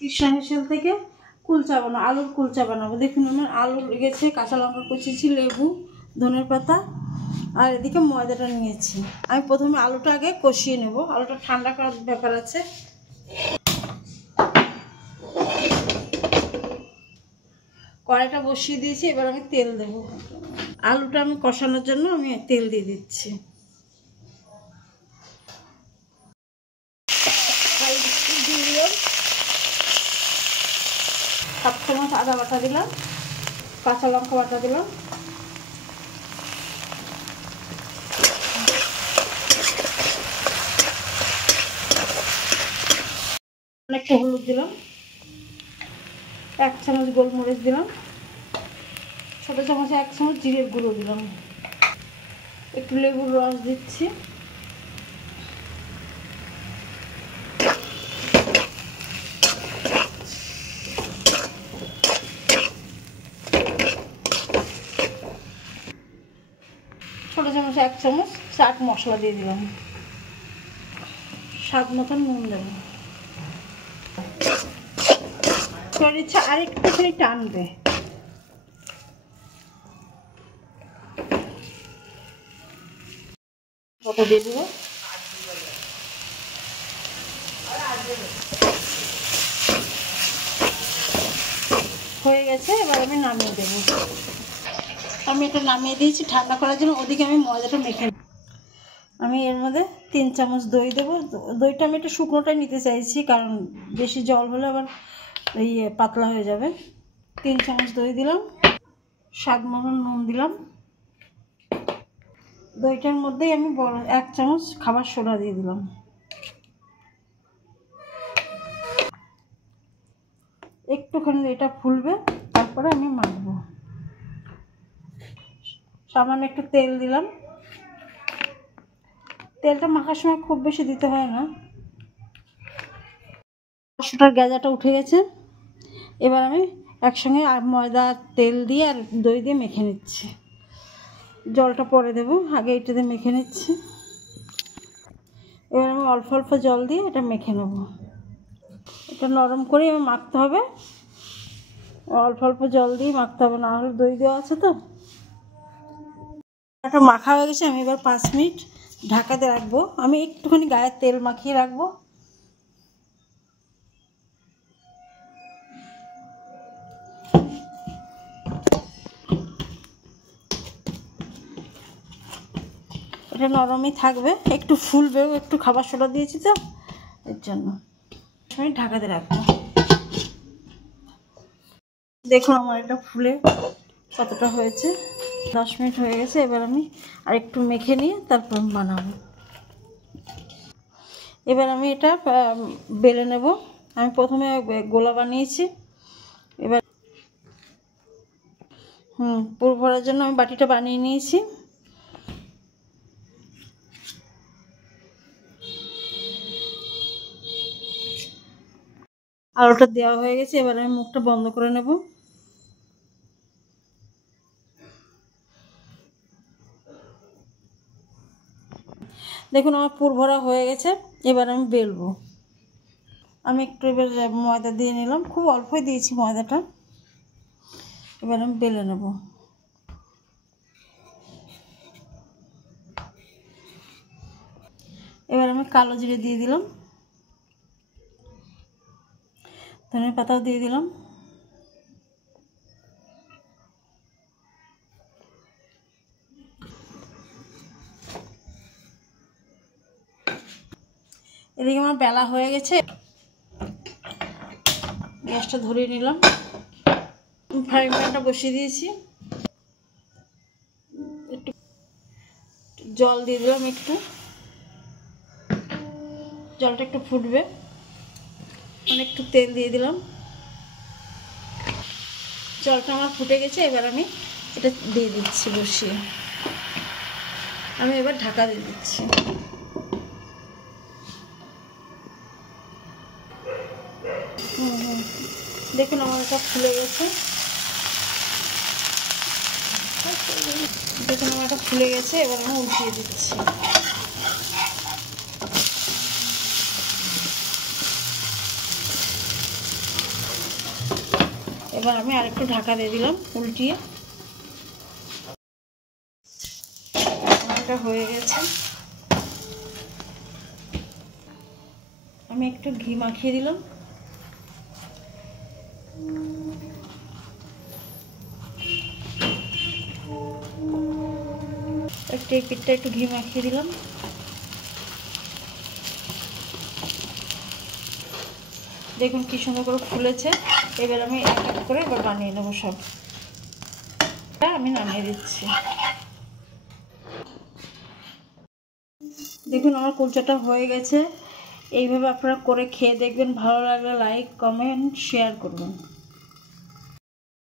কৃষ্ণা হেসেল থেকে কুলচা বানাবো, আলুর কুলচা বানাবো। দেখুন আমার আলু লেগেছে, কাঁচা লঙ্কা কুচিয়েছি, লেবু, ধনের পাতা আর এদিকে ময়দাটা নিয়েছি। আমি প্রথমে আলুটা আগে কষিয়ে নেব, আলুটা ঠান্ডা করার ব্যাপার আছে। কড়াইটা বসিয়ে দিয়েছি, এবার আমি তেল দেব। আলুটা আমি কষানোর জন্য আমি তেল দিয়ে দিচ্ছি। দিয়ে 7 চামচ আদা বাটা দিলাম, কাঁচা লঙ্কা বাটা দিলাম, একটু হলুদ দিলাম, 1 চামচ গোলমরিচ দিলাম, ছোটো চামচে 1 চামচ জিরের গুঁড়ো দিলাম, একটু লেবুর রস দিচ্ছি, ছোটো চামচে 1 চামচ চাট মশলা দিয়ে দিলাম, স্বাদ মতন নুন দেবো। ইচ্ছা আর একটুখানি টানবে। ওটা দিয়ে দেবো। হয়ে গেছে, এবার আমি নামিয়ে দেবো। আমি এটা নামিয়ে দিয়েছি ঠান্ডা করার জন্য। ওদিকে আমি ময়দাটা মেখে, আমি এর মধ্যে 3 চামচ দই দেবো। দইটা আমি একটু শুকনোটাই নিতে চাইছি, কারণ বেশি জল হলে আবার পাতলা হয়ে যাবে। 3 চামচ দই দিলাম, স্বাদ মতন নুন দিলাম। দইটার মধ্যেই আমি 1 চামচ খাবার সোডা দিয়ে দিলাম। একটুখানি এটা ফুলবে, তারপরে আমি মাখবো। সামান্য একটু তেল দিলাম। তেলটা মাখার সময় খুব বেশি দিতে হয় না। মশলার গাজাটা উঠে গেছে, এবার আমি একসঙ্গে ময়দা, তেল দিয়ে আর দই দিয়ে মেখে নিচ্ছি। জলটা পরে দেবো, আগে এটা দিয়ে মেখে নিচ্ছি। এবার আমি অল্প অল্প জল দিয়ে এটা মেখে নেব। এটা নরম করে এবার মাখতে হবে, অল্প অল্প জল দিয়ে মাখতে হবে, না হলে দই দেওয়া আছে তো। এটা মাখা হয়ে গেছে, আমি এবার 5 মিনিট ঢাকাতে রাখবো। আমি একটুখানি গায়ে তেল মাখিয়ে রাখবো। এটা নরমই থাকবে, একটু ফুলবেও, একটু খাবার সোডা দিয়েছি তো এর জন্য। 5 মিনিট ঢাকাতে রাখবো। দেখুন আমার এটা ফুলে কতটা হয়েছে। 10 মিনিট হয়ে গেছে, এবার আমি আর একটু মেখে নিয়ে তারপর বানাবো। এবার আমি এটা বেলে নেব। আমি প্রথমে গোলা বানিয়েছি, এবার পুর ভরার জন্য আমি বাটিটা বানিয়ে নিয়েছি। আলুটা দেওয়া হয়ে গেছে, এবার আমি মুখটা বন্ধ করে নেব। দেখুন আমার পুর ভরা হয়ে গেছে, এবার আমি বেলবো। আমি একটু এবার ময়দা দিয়ে নিলাম, খুব অল্পই দিয়েছি ময়দাটা। এবার আমি বেলে নেব। এবার আমি কালো জিরে দিয়ে দিলাম, ধনের পাতাও দিয়ে দিলাম, এদিকে আমার বেলা হয়ে গেছে। গ্যাসটা ধরিয়ে নিলাম, ফ্রাই প্যানটা বসিয়ে দিয়েছি, একটু জল দিয়ে দিলাম, একটু জলটা একটু ফুটবে, একটু তেল দিয়ে দিলাম। জলটা আমার ফুটে গেছে, এবার আমি এটা দিয়ে দিচ্ছি বসিয়ে। আমি এবার ঢাকা দিয়ে দিচ্ছি। দেখুন আমার এটা ফুলে গেছে। দেখুন আমার এটা ফুলে গেছে, এবার আমি উল্টিয়ে দিচ্ছি। এবার আমি আরেকটু ঢাকা দিয়ে দিলাম উল্টিয়ে। এটা হয়ে গেছে। আমি একটু ঘি মাখিয়ে দিলাম। এই পিঠটা একটু ঘি মাখিয়ে দিলাম। দেখুন কি সুন্দর করে ফুলেছে। এবার আমি এক এক করে এবার বানিয়ে নেবো সব। আমি নামিয়ে দিচ্ছি। দেখুন আমার কুলচাটা হয়ে গেছে। এইভাবে আপনারা করে খেয়ে দেখবেন, ভালো লাগলে লাইক কমেন্ট শেয়ার করবেন।